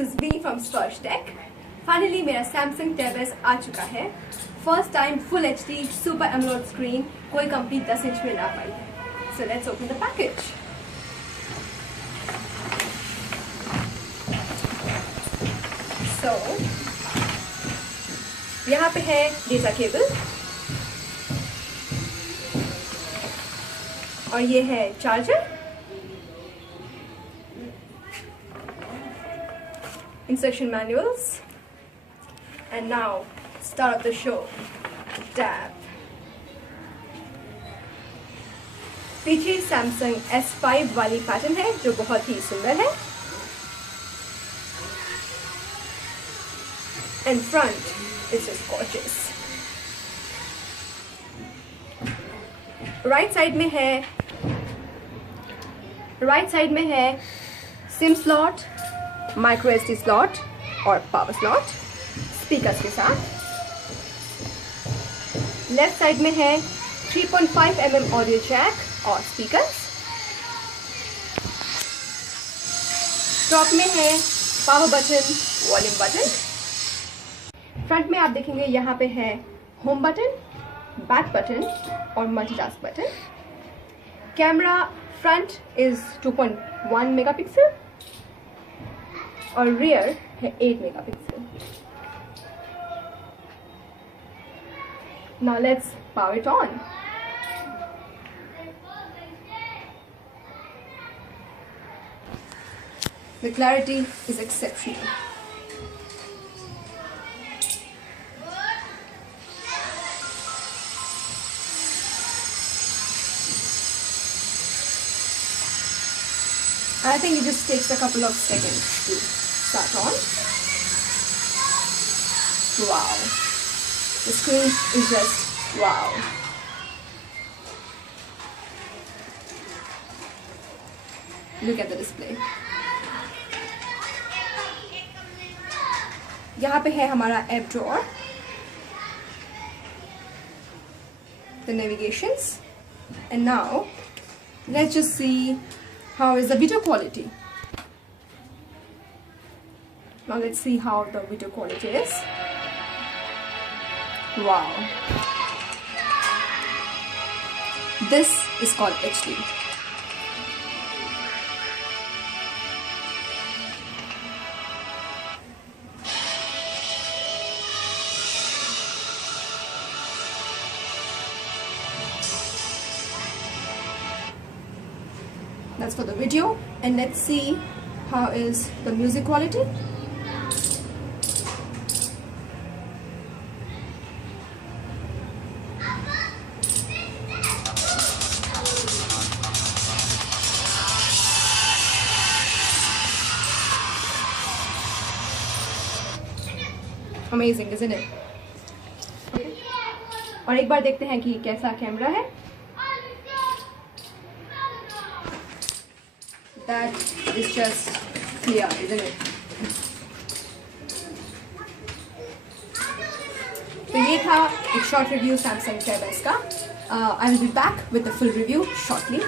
is V from Splash Tech. Finally मेरा Samsung Tab S आ चुका है. First time full HD Super AMOLED screen. कोई company 10 inch में ना पाई है. So let's open the package. So यहाँ पे है डेटा केबल और ये है charger. Instruction manuals, and now start of the show. Tab. पीछे Samsung S5 वाली पैटर्न है जो बहुत ही सुंदर है. And front is just gorgeous. Right side में है SIM slot, micro SD slot और पावर स्लॉट स्पीकर्स के साथ. लेफ्ट साइड में है 3.5 mm ऑडियो जैक और स्पीकर्स. टॉप में है power button, volume button. Front में आप देखेंगे यहाँ पे है होम बटन, बैक बटन और multitask button. Camera front is 2.1 megapixel और रियर है 8 megapixel. Now let's power it on. The clarity is exceptional. I think it just takes a couple of seconds to start on. Wow. The screen is just wow. Look at the display. यहाँ पे है हमारा app drawer, the navigations, and now let's just see how is the video quality. Now let's see how the video quality is. Wow. This is called HD. That's for the video, and let's see how is the music quality. Amazing, isn't it? और एक बार देखते हैं कि कैसा camera है. That is just clear, isn't it? तो ये था एक short review Samsung Tab S का. I will be back with the full review shortly.